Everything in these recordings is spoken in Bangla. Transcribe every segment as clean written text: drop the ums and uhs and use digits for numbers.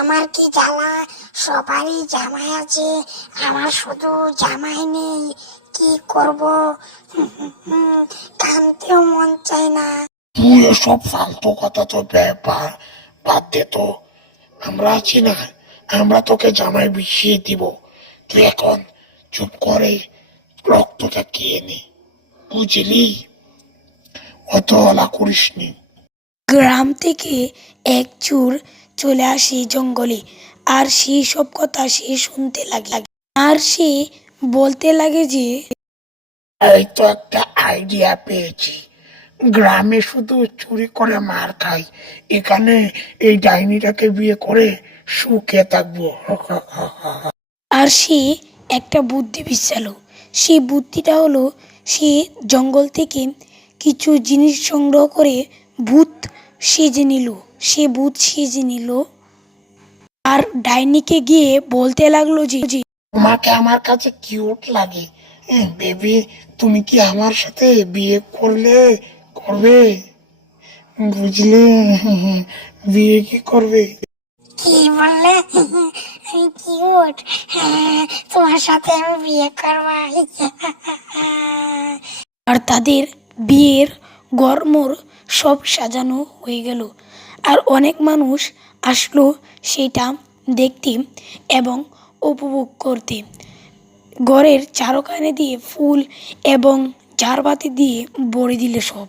আমার কি জ্বালা, সবারই জামাই আছে, আমার শুধু জামাই নেই, কি করব? কানতেও মন চায় না। তুই এসব ফালতু কথা তো ব্যাপার বাদ দে তো। আমরা আছি না, আমরা তোকে জামাই বিছিয়ে দিব। তুই এখন চুপ করে রক্তটা খেয়ে নে, বুঝলি? অত হলা করিস নি। গ্রাম থেকে এক চোর চলে আসে জঙ্গলে, আর সেই সব কথা সে শুনতে লাগে। আর সে বলতে লাগে যে এই তো একটা আইডিয়া পেয়েছি। গ্রামে শুধু চুরি করে মার খাই, এখানে এই ডাইনিটাকে বিয়ে করে সুখে থাকবো। আর সে একটা বুদ্ধি বিছালো। সেই বুদ্ধিটা হলো, সে জঙ্গল থেকে কিছু জিনিস সংগ্রহ করে ভূত সেজে নিল। সে ভূত সেজে নিল আর ডাইনিকে গিয়ে বলতে লাগলো যে তোমাকে আমার কাছে কিউট লাগে বেবি, তুমি কি আমার সাথে বিয়ে করবে, বুঝলে? বিয়ে কি করবে? কি বললে? আমি কিউট? তোমার সাথে আমি বিয়ে করবো? আর তাদের বিয়ের গরমর সব সাজানো হয়ে গেল। আর অনেক মানুষ আসলো সেটা দেখতে এবং উপভোগ করতে। ঘরের চারকানে দিয়ে ফুল এবং ঝাড়বাতি দিয়ে ভরে দিলে সব।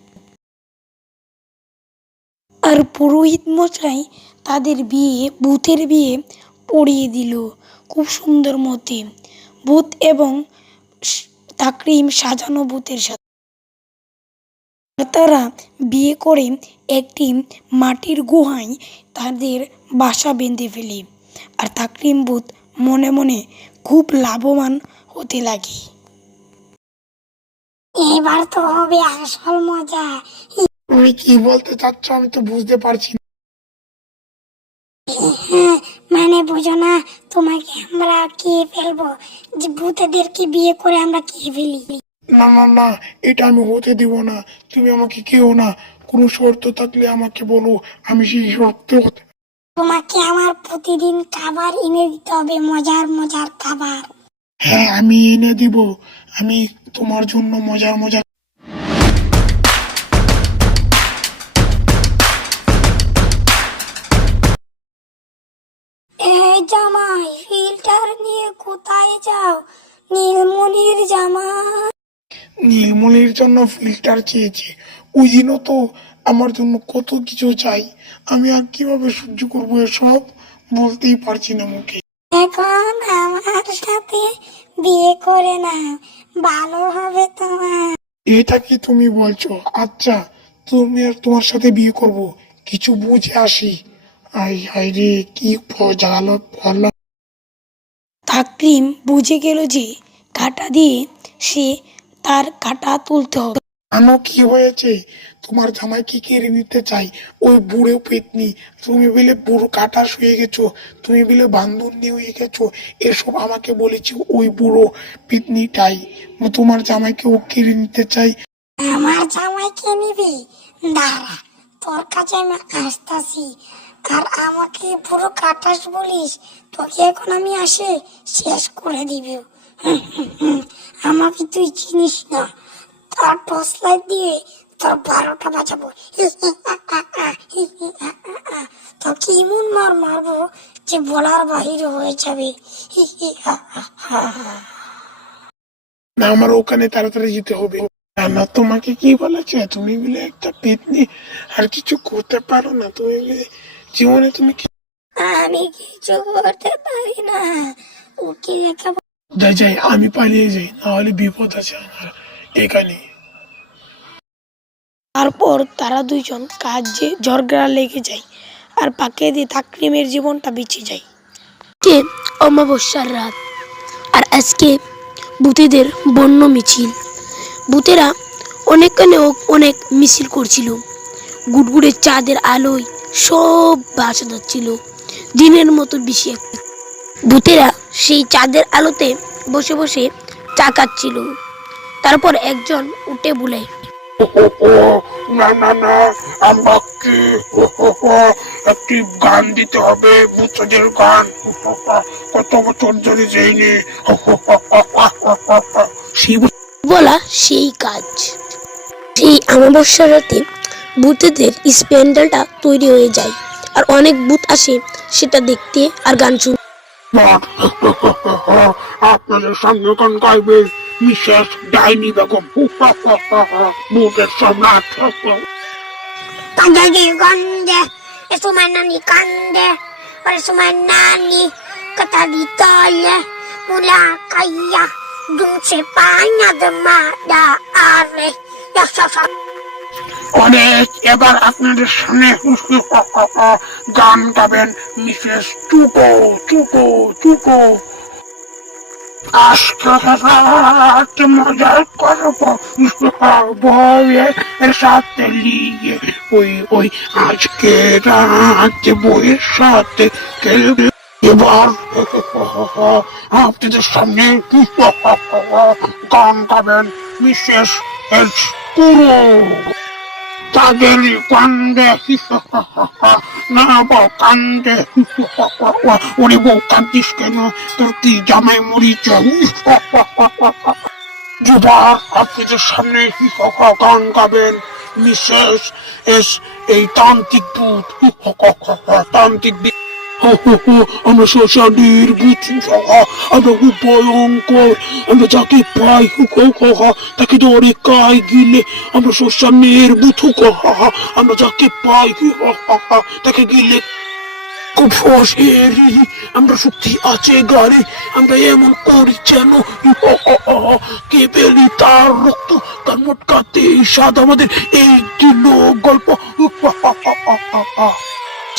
আর পুরোহিত মশাই তাদের বিয়ে, ভূতের বিয়ে পড়িয়ে দিল খুব সুন্দর মতে। ভূত এবং তাকরিম সাজানো ভূতের সাথে। তারা বিয়ে করে একটি মাটির গুহায় তাদের বাসা বেঁধে ফেলে। আর তাকরিম ভূত মনে মনে খুব লাভবান হতে লাগে। এবার তো হবে আসল মজা। তুমি কি বলতে চাচ্ছ আমি তো বুঝতে পারছি না। মানে বুঝো না, তোমাকে আমরা খেয়ে ফেলবো, যে ভূতেদেরকে বিয়ে করে আমরা খেয়ে ফেলি। না না না, এটা আমি হতে দিব না। তুমি আমাকে কেউ না, কোনো শর্ত থাকলে আমাকে বলো, আমি সেই শর্তে তোমাকে আমার প্রতিদিন খাবার এনে দিতে হবে, মজার মজার খাবার। হ্যাঁ আমি এনে দিব। আমি তোমার জন্য মজার মজার এই জামাই, ফিল্টার নিয়ে কোথায় যাও? নীলমণির জামাই। নীলমণির জন্য ফিল্টার চেয়েছি। ওই দিনও তো আমার জন্য কত কিছু চাই, আমি আর কিভাবে সহ্য করবো এসব, বলতেই পারছি না মুখে। এখন আমার সাথে বিয়ে করে না, ভালো হবে তোমার। এটা কি তুমি বলছো? আচ্ছা, তুমি আর তোমার সাথে বিয়ে করব, কিছু বুঝে আসি। আই হাই রে, কি জ্বালো বলো। তাকরিম বুঝে গেল যে কাঁটা দিয়ে সে তার কাঁটা তুলতে হবে। জানো কি হয়েছে? তোমার জামাইকে কেড়ে নিতে চাই ওই বুড়ো পেতনি। তুমি বলে বুড়ো কাটা শুয়ে গেছো, তুমি বলে বান্ধবী হয়ে গেছো, এসব আমাকে বলেছে ওই বুড়ো পেতনিটাই। তোমার জামাইকে ও কেড়ে নিতে চাই। আমার জামাইকে নিবি? দাঁড়া, তোর কাছে আমি আসতাছি। আর আমাকে পুরো কাটাস বলিস? তোকে এখন আমি আসে শেষ করে দিব। আমাকে তুই চিনিস না, তার টর্চ লাইট দিয়ে তোর 12টা বাজাবো। তোকে এমন মারবো যে বলার বাহিরে হয়ে যাবে। না, আমার ওখানে তাড়াতাড়ি যেতে হবে। না, তোমাকে কি বলেছে? তুমি বলে একটা পেতনি, আর কিছু করতে পারো না তুমি বলে? জীবনে তুমি আমি কিছু করতে পারি না, ওকে দেখাবো। যাই যাই, আমি পালিয়ে যাই, নাহলে বিপদ আছে আমার এখানে। তারপর তারা দুইজন কাজে ঝগড়া লেগে যায়, আর পাকে দিয়ে তাকরিমের জীবনটা বেঁচে যায়। আজকে অমাবস্যার রাত, আর আজকে ভূতেদের বন্য মিছিল। ভূতেরা অনেকখানে অনেক মিছিল করছিল। গুড়গুড়ের চাঁদের আলোয় সব ভাসা যাচ্ছিল দিনের মতো বেশি একটা। ভূতেরা সেই চাঁদের আলোতে বসে বসে চা খাচ্ছিল। তারপর একজন উঠে বলে, ও, না না না, আমাকে একটি গান দিতে হবে, ভূতদের গান। কত বছর ধরে যাইনি। সেই বলা সেই কাজ। সেই অমাবস্যার রাতে ভূতেদের স্প্যান্ডেলটা তৈরি হয়ে যায় আর অনেক ভূত আসে সেটা দেখতে আর গান শুনতে। আপনাদের সামনে গান গাইবে মিসেস ডাইনি বেগম, ভূতের সম্রাট। Pagagi gande, esumanani kande, esumanani kata ditole, mula kaya, dung sepanya demada are, ya অনেক, এবার আপনাদের সামনে গান গাবেন মিসেস চুকো চুকো চুকো। আজকে রাত মজা করবো বউয়ের সাথে লিয়ে, ওই আজকে রাত বউয়ের সাথে খেলবে। এবার আপনাদের সামনে গান গাবেন মিসেস এস কুরো। তাদের কান্দে না বউ কান্দে। ওরে বউ কান্দিস কেন, তোর কি জামাই মরিছে? এবার আপনাদের সামনে গান গাবেন মিসেস এস এই তান্ত্রিক ভূত, তান্ত্রিক। আমরা শ্মশানের ভূত, আমরা খুব ভয়ঙ্কর। আমরা যাকে পাই তাকে ধরে কায় গিলে আমরা শ্মশানের ভূত। আমরা যাকে পাই তাকে গিলে খুব ফসেরি, আমরা শক্তি আছে গাড়ি, আমরা এমন করি যেন কে পেলি তার রক্ত তার মোটকাতে স্বাদ। আমাদের এই দিল গল্প।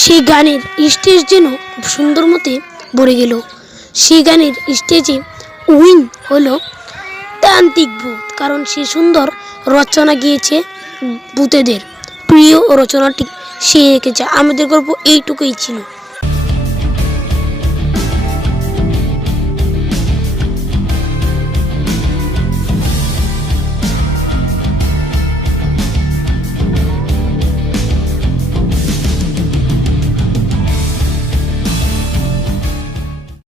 সেই গানের স্টেজ যেন খুব সুন্দর মতে ভরে গেল। সেই গানের স্টেজে উইন হলো তান্ত্রিক ভূত, কারণ সে সুন্দর রচনা গিয়েছে, ভূতেদের প্রিয় রচনাটি সে এঁকেছে। আমাদের গল্প এইটুকুই ছিল।